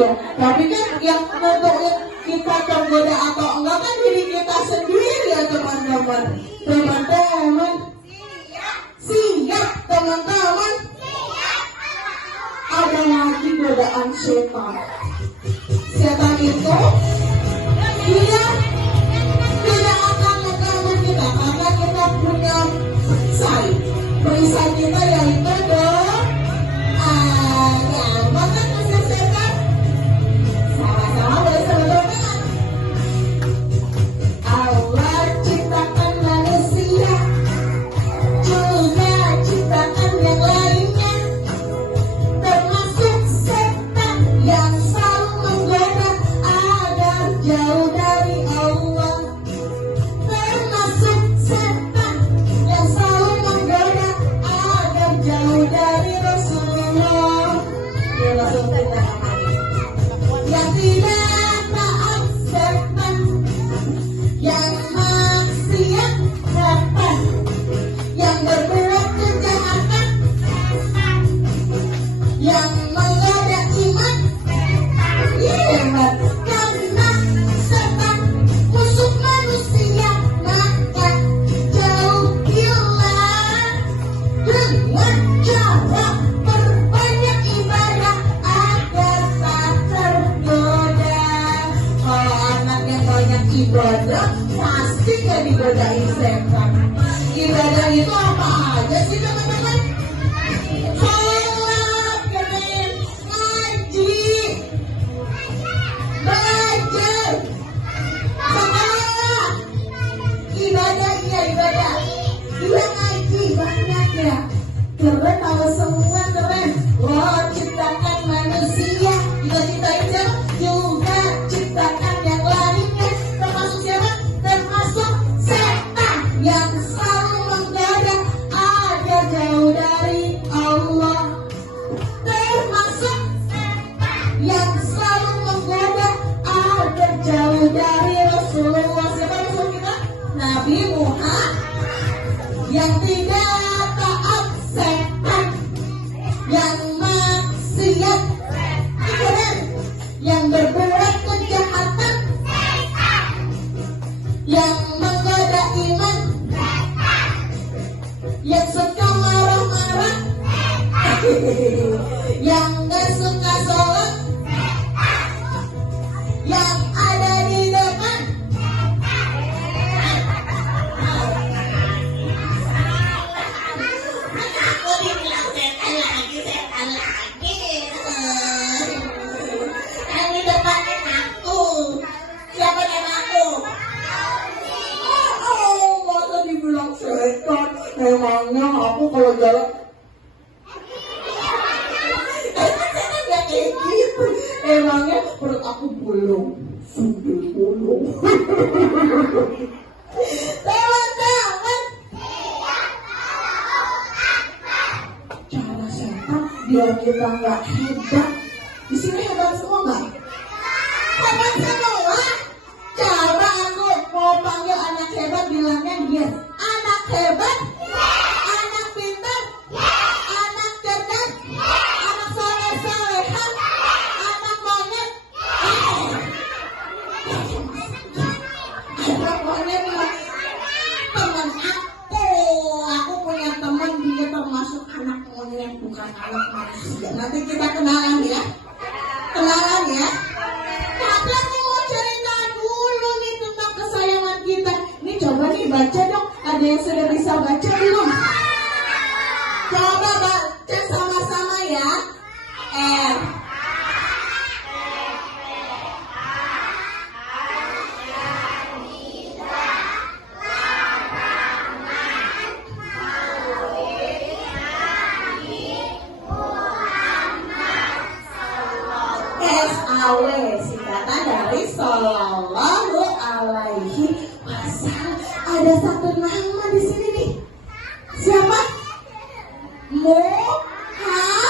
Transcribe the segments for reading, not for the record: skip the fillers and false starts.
Iya, tapi kan yang nentuin kita tergoda atau enggak kan diri kita sendiri ya teman-teman. Teman-teman siap, teman-teman. Ada lagi godaan setan. Setan itu dia tidak akan mengganggu kita karena kita punya perisai kita yaitu doa. Maka usir setan sama-sama bersama-sama. Allah ciptakan manusia, juga ciptakan yang lainnya, termasuk setan yang selalu menggoda agar jauh dari Allah. Termasuk setan yang selalu menggoda agar jauh dari Rasulullah. Ya Rasulullah. Yang tidak taat setan, yang maksiat setan, yang berbuat kejahatan, yang menggoda iman, hebat. Karena setan musuh manusia, maka jauhilah dengan cara perbanyak ibadah agar tak tergoda. Kalau anak yang banyak ibadah pasti gak digodain setan. Ibadah itu apa aja sih teman-teman? Sholat, keren, ngaji, belajar, sekolah, ibadah, iya ibadah, iya ngaji, banyak ya. Keren kalau semua keren. Wah, ciptakan manusia, juga ciptain siapa? Juga ciptakan yang lainnya, termasuk siapa? Termasuk setan yang selalu menggoda agar jauh dari Allah. Termasuk yang selalu menggoda agar jauh dari Rasulullah. Siapa Rasul kita? Nabi Muhammad. Yang tidak taat setan, yang maksiat, keren, yang berbuat kejahatan, yang menggoda iman, yang suka marah-marah, yang gak suka sholat, yang ada di depan. Aku dibilang setan lagi. Yang di depannya aku. Siapa nama aku? Masa dibilang setan? Memangnya aku kalau jalan setan gak kayak gitu. Emangnya perut aku bolong, sudah bolong. Teman-teman, cara setan biar kita nggak hebat. Di sini hebat semua nggak? Hebat semua. Cara aku mau panggil anak hebat bilangnya yes. Anak hebat, anak pintar, anak cerdas, anak soleh-solehan, anak monyet. Anak monyet teman aku punya teman dia termasuk anak monyet bukan anak manusia. Nanti kita kenalan ya. Tapi aku mau cerita dulu nih tentang kesayangan kita. Nih coba nih baca dong. Ada yang sudah bisa baca belum? Coba baca sama-sama ya. R. SAW, singkatan dari Sallallahu Alaihi Wasallam. Ada satu nama di sini nih. Siapa? Muhammad.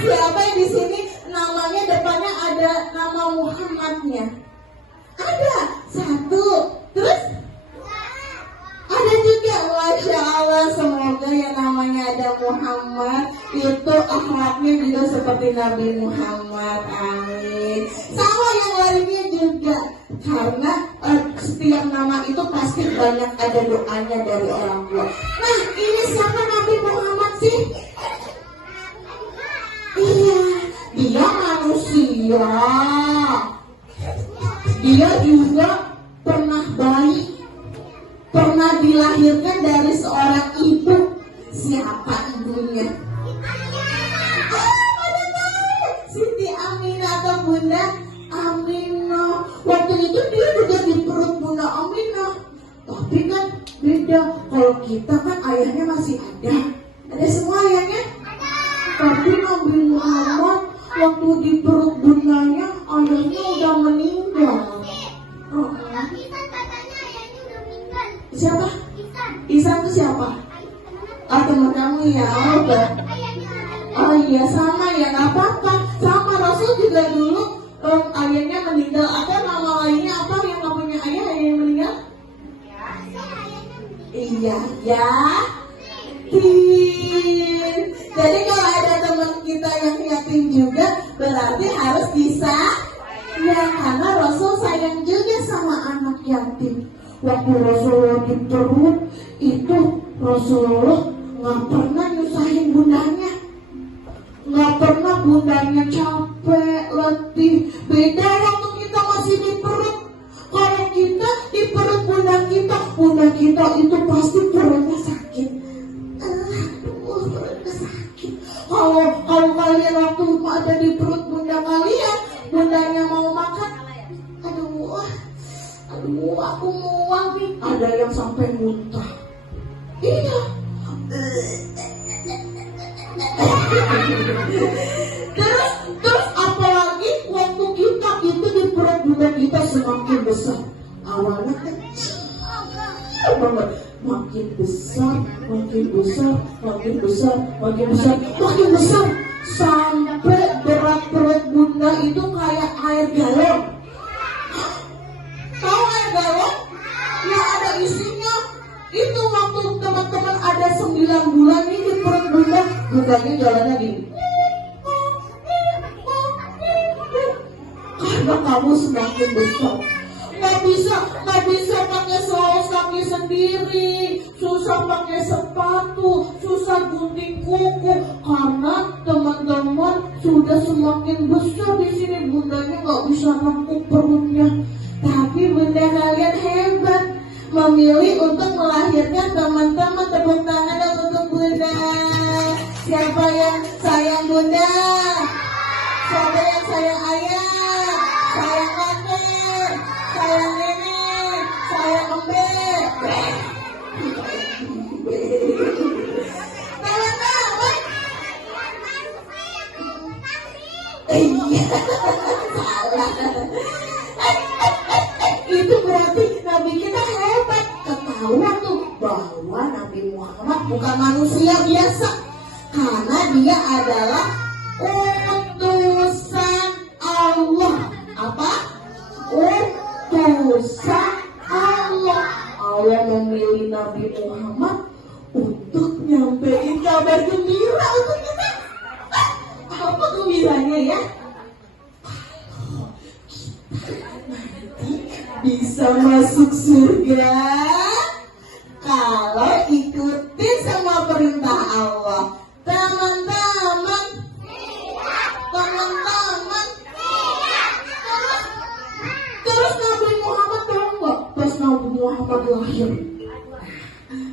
Siapa yang di sini namanya depannya ada nama Muhammadnya? Ada satu. Terus ada juga, Masya Allah, semoga yang namanya ada Muhammad itu akhlaknya juga seperti Nabi Muhammad. Amin. Sama yang lainnya juga, karena setiap nama itu pasti banyak ada doanya dari orang tua. Nah, ini siapa Nabi Muhammad sih? Iya, dia manusia. Dia juga pernah bayi, pernah dilahirkan dari seorang ibu. Siapa ibunya? Pada tahu, Siti Aminah atau Bunda Aminah. Waktu itu dia juga di perut Bunda Aminah. Tapi kan beda. Kalau kita kan ayahnya masih ada semua ayahnya. Tapi Nabi Muhammad waktu di perut bundanya ayahnya udah meninggal. Siapa? Isan itu siapa? Teman kamu ya. Oh iya, sama ya, nggak apa-apa. Sama Rasul juga dulu ayahnya meninggal. Ada nama lainnya apa yang nggak punya ayah yang meninggal? Iya, yatim. Jadi kalau ada teman kita yang yatim juga, berarti harus bisa. Ya, karena Rasul sayang juga sama anak yatim. Waktu Rasulullah di perut itu, Rasulullah nggak pernah nyusahin bundanya, nggak pernah bundanya capek, letih. Beda waktu kita masih di perut. Kalau kita di perut bunda kita itu pasti perutnya sakit. Aduh, perutnya sakit. Kalau kalian waktu ada di perut bunda kalian, bundanya mau makan, aduh, aku mual nih. Ada yang sampai muntah. Iya. Terus apalagi waktu kita itu di perut bunda kita semakin besar. Awalnya kecil banget, makin besar, sampai berat perut bunda itu kayak air galon. Tahu air galon? Yang ada isinya. Itu waktu teman-teman ada 9 bulan ini di perut bunda, bundanya jalannya gini. Karena kamu semakin besar, nggak bisa pakai saus kaki sendiri, susah pakai sepatu, susah gunting kuku, karena teman-teman sudah semakin besar di sini, bundanya nggak bisa rangkuk perutnya. Tapi bunda kalian hebat, memilih untuk melahirkan teman-teman. Tepuk tangan dong untuk bunda. Siapa yang sayang bunda? Siapa yang sayang ayah? Sayang kakek, sayang nenek, sayang embek. Teman-teman, iya, salah. Itu berarti Nabi kita hebat. Ketahuan tuh bahwa Nabi Muhammad bukan manusia biasa, karena dia adalah utusan Allah. Apa? Utusan Allah. Allah memilih Nabi Muhammad untuk nyampein kabar gembira untuk kita. Apa gembiranya ya? Bisa masuk surga kalau ikutin sama perintah Allah. Teman-teman, terus Nabi Muhammad tahu nggak? Pas Nabi Muhammad lahir,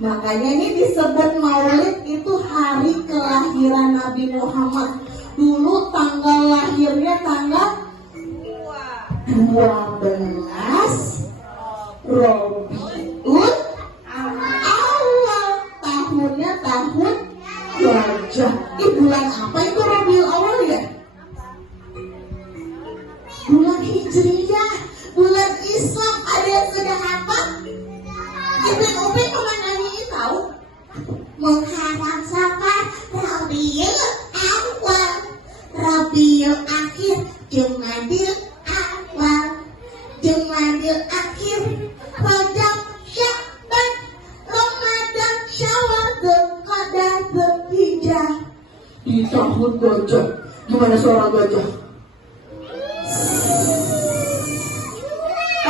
makanya ini disebut Maulid, itu hari kelahiran Nabi Muhammad. Dulu tanggal lahirnya tanggal 12 Rabiul Awal, tahunnya tahun gajah. Bulan apa itu Rabiul Awal ya? Bulan Hijriyah, bulan Islam. Ada yang sudah hafal? Ibn Umi kemana nyanyi tahu? Muharram Safar Rabiul Awal, Rabiul Akhir, Jumadil Awal, Jumadil Akhir, Rajab, Sya'ban, Ramadan, Syawal, Dzulqa'dah, Dzulhijjah. Di di tahun gajah. Gimana suara gajah?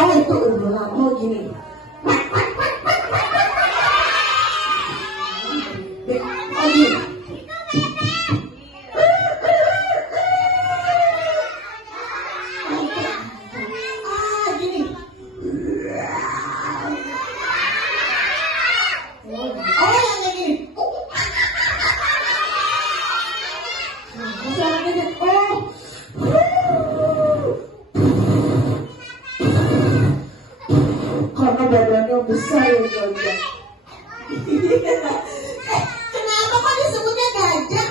Oh itu udah lama gini. Oh gini. Karena badannya besar ya gajah. Kenapa kok disebutnya gajah?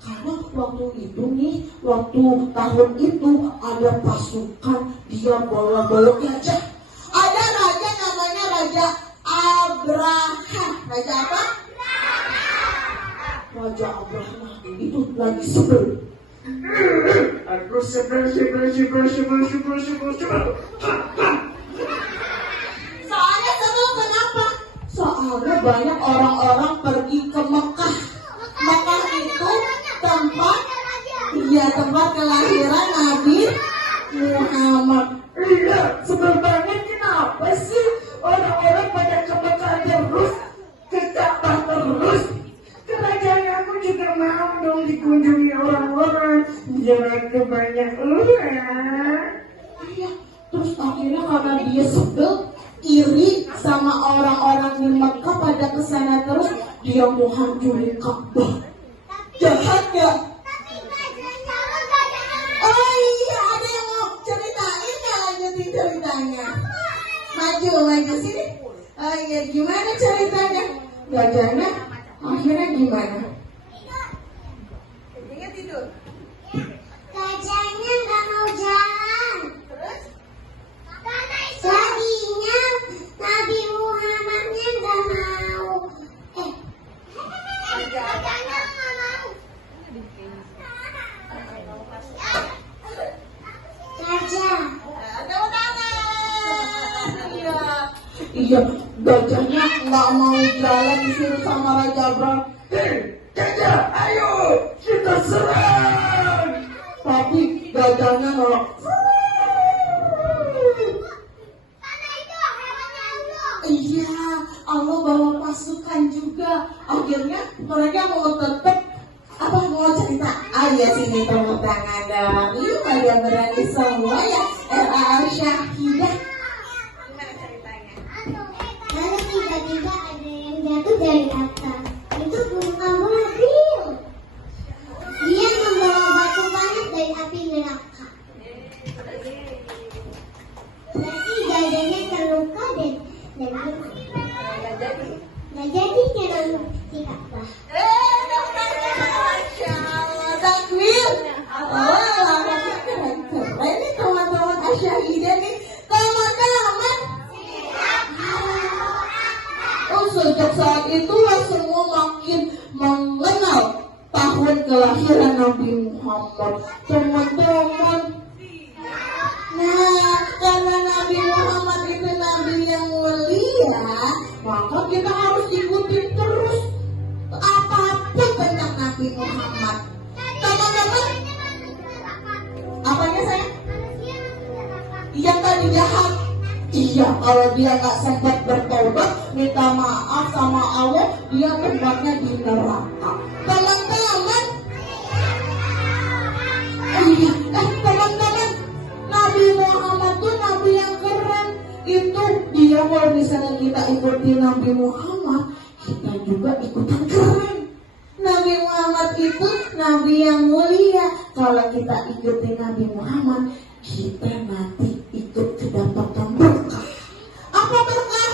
Karena waktu itu nih, waktu tahun itu ada pasukan dia bawa gajah. Ada raja namanya Raja Abraham. Raja apa? Raja Abraham itu lagi sebel. Aku sebel. Soalnya sebel kenapa? Soalnya banyak orang-orang pergi ke Mekah. Mekah itu tempat kelahiran Nabi Muhammad. Iya, sebel banget. Kenapa sih orang-orang pada ke Mekah terus, ke Ka'bah terus? Kerajaan aku juga mau dong dikunjungi orang-orang. Jangan kebanyak orang. Iya, terus akhirnya karena dia sebel, iri sama orang-orang di Mekah pada kesana terus, dia mau hancurin Ka'bah. Jahat gak? Oh iya, ada yang mau ceritain gak? Lanjutin ceritanya. Maju sini. Oh iya, gimana ceritanya? Gajahnya akhirnya gimana? Gajahnya tidur. Gajahnya nggak mau jalan. Terus? Jadinya Nabi Muhammadnya nggak mau. Gajahnya nggak mau. Gajah. Tepuk tangan. Iya, gajahnya nggak mau jalan disuruh sama Raja Abraham. Gajah, ayo kita serang. Tapi gajahnya nolak. Iya, Allah bawa pasukan juga. Akhirnya mereka mau tetap mau cerita. Ayo sini tepuk tangan dong. Yuk pada berani semua ya. RAA Syahidah. Gimana ceritanya? Lalu tiba-tiba ada yang jatuh dari atas. Itu burung Abrabil. Dia membawa batu banyak dari api neraka. Berarti gajahnya terluka dan nggak jadi jalan di Ka'bah. Masya Allah, takwir. Keren nih teman-teman Asyahidah nih. Teman-teman. Sejak saat itulah semua makin mengenal tahun kelahiran Nabi Muhammad. Teman-teman. Nah, karena Nabi Muhammad itu Nabi yang mulia, maka kita harus ikutin terus apapun tentang Nabi Muhammad. Teman-teman, apanya saya? Yang tadi jahat. Iya, kalau dia nggak sempat bertobat, minta maaf sama Allah, dia tempatnya di neraka. Teman-teman, teman-teman, Nabi Muhammad tuh Nabi yang keren. Itu dia kalau misalnya kita ikuti Nabi Muhammad, kita juga ikutan keren. Nabi Muhammad itu Nabi yang mulia. Kalau kita ikuti Nabi Muhammad, kita nanti ikut kedapatan berkah. Apa berkah?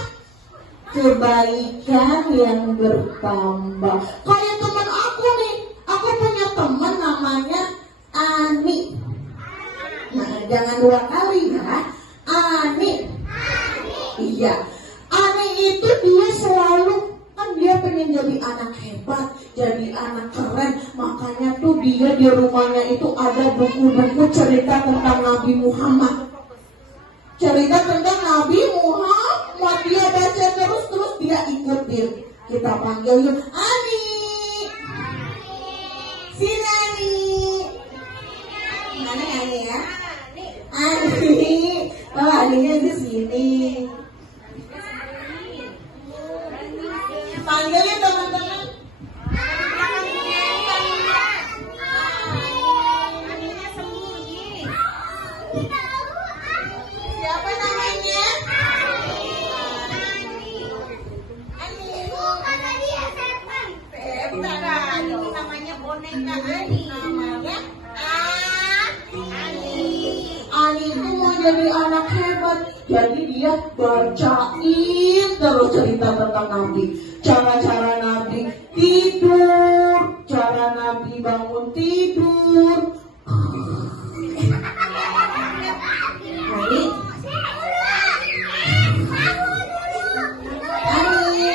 Kebaikan yang bertambah. Kayak teman aku nih, aku punya teman namanya Ani. Nah, jangan dua kali ya. Ani. Iya. Ani itu dia selalu dia pengen jadi anak hebat, jadi anak keren. Makanya tuh dia di rumahnya itu ada buku-buku cerita tentang Nabi Muhammad. Cerita tentang Nabi Muhammad dia baca terus dia ikutin. Kita panggil Ani. Sini Oh, adiknya di sini. Panggilnya teman-teman. Siapa namanya? Namanya boneka Ani. Namanya Ani itu mau jadi anak hebat. Jadi dia bacain terus cerita tentang Nabi. Cara-cara Nabi tidur, cara Nabi bangun tidur. Ani, Ani.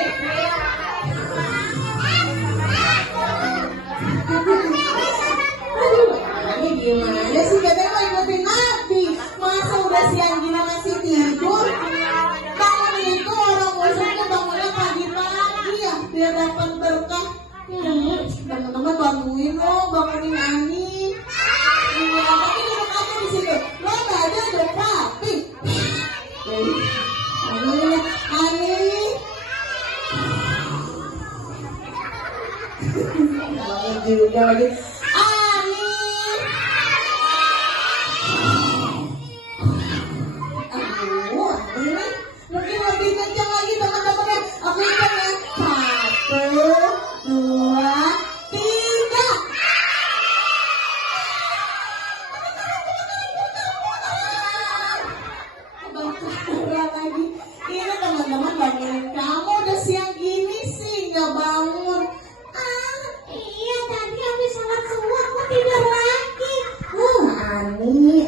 Aduh, Ani gimana sih? Katanya mau ikutin Nabi. Masa udah siang gini masih tidur? Bangun itu orang muslimnya bangunnya pagi-pagi ya, biar dapat berkah. Teman-teman bantuin loh, bangunin Ani. Iya, tapi duduk aja di situ. Lo nggak ada dong, papi. Ani, Ani. Bangun juga lagi. Ani. Aduh, Ani. Mungkin lebih kencang lagi teman-teman ya. Aku hitung ya. 1, 2, 3. Ulang lagi. Ini teman-teman bangunin kamu udah siang gini sih nggak bangun. Iya, tadi habis sholat subuh aku tidur lagi. Ani.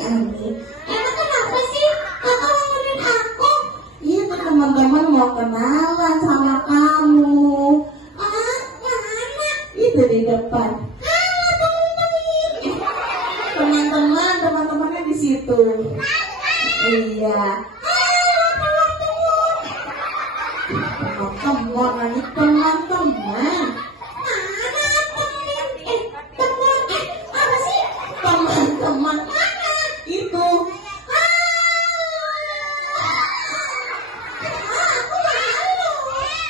Emang kenapa sih kakak bangunin aku? Iya teman-teman mau kenalan sama kamu. Mana? Itu di depan. Teman-temannya di situ. Iya. Teman-teman, ini teman-teman. Apa sih? Teman-teman itu. Aku malu.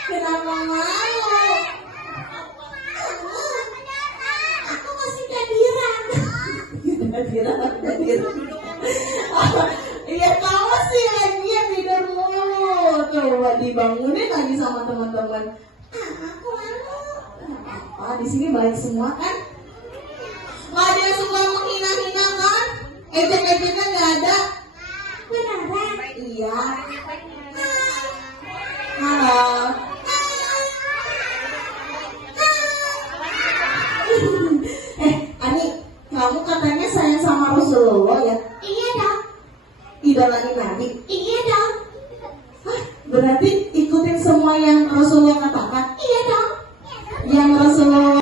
Kenapa malu? Aku masih jadiran. Hadiran. Iya kamu sih lagi yang tidur mulu. Coba dibangunin lagi sama teman-teman. Aku malu. Apa di sini baik semua kan? Nggak ada yang suka menghina-hina kan? Ejek-ejeknya nggak ada. Beneran? Iya. Halo. Ani, kamu katanya sayang sama Rasulullah ya? Iya dong. Idolain Nabi. Iya dong. Hah, berarti ikutin semua yang Rasulullah katakan? Iya dong. Yang Rasulullah